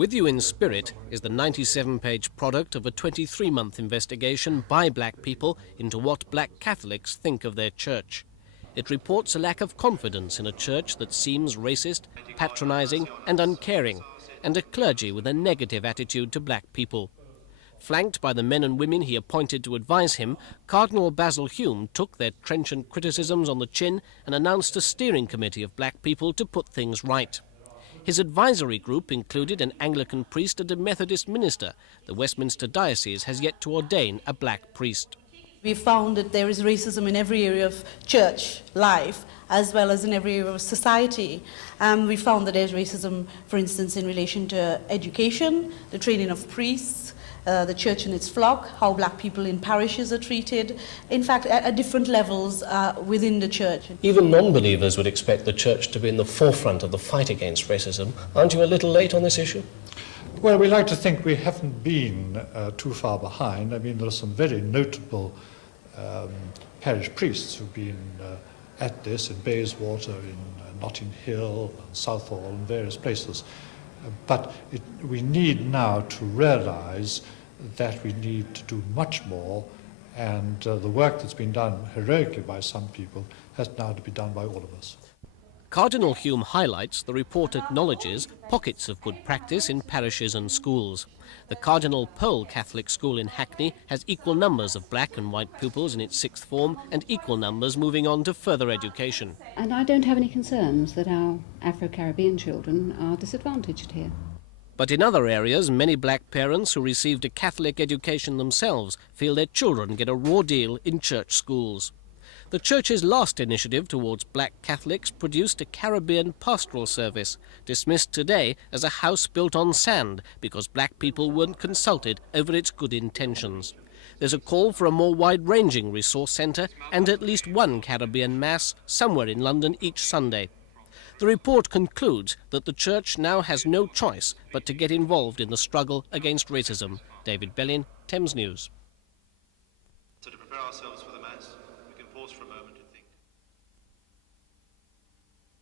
With You in Spirit is the 97-page product of a 23-month investigation by black people into what black Catholics think of their church. It reports a lack of confidence in a church that seems racist, patronising and uncaring, and a clergy with a negative attitude to black people. Flanked by the men and women he appointed to advise him, Cardinal Basil Hume took their trenchant criticisms on the chin and announced a steering committee of black people to put things right. His advisory group included an Anglican priest and a Methodist minister. The Westminster Diocese has yet to ordain a black priest. We found that there is racism in every area of church life as well as in every area of society. We found that there's racism, for instance, in relation to education, the training of priests, the church and its flock, how black people in parishes are treated, in fact, at different levels within the church. Even non-believers would expect the church to be in the forefront of the fight against racism. Aren't you a little late on this issue? Well, we like to think we haven't been too far behind. I mean, there are some very notable parish priests who've been at this in Bayswater, in Notting Hill, and Southall, and various places. But we need now to realise that we need to do much more, and the work that's been done heroically by some people has now to be done by all of us. Cardinal Hume highlights the report acknowledges pockets of good practice in parishes and schools. The Cardinal Pole Catholic School in Hackney has equal numbers of black and white pupils in its sixth form and equal numbers moving on to further education. And I don't have any concerns that our Afro-Caribbean children are disadvantaged here. But in other areas, many black parents who received a Catholic education themselves feel their children get a raw deal in church schools. The church's last initiative towards black Catholics produced a Caribbean pastoral service, dismissed today as a house built on sand because black people weren't consulted over its good intentions. There's a call for a more wide-ranging resource centre and at least one Caribbean Mass somewhere in London each Sunday. The report concludes that the church now has no choice but to get involved in the struggle against racism. David Bellin, Thames News. So to prepare ourselves for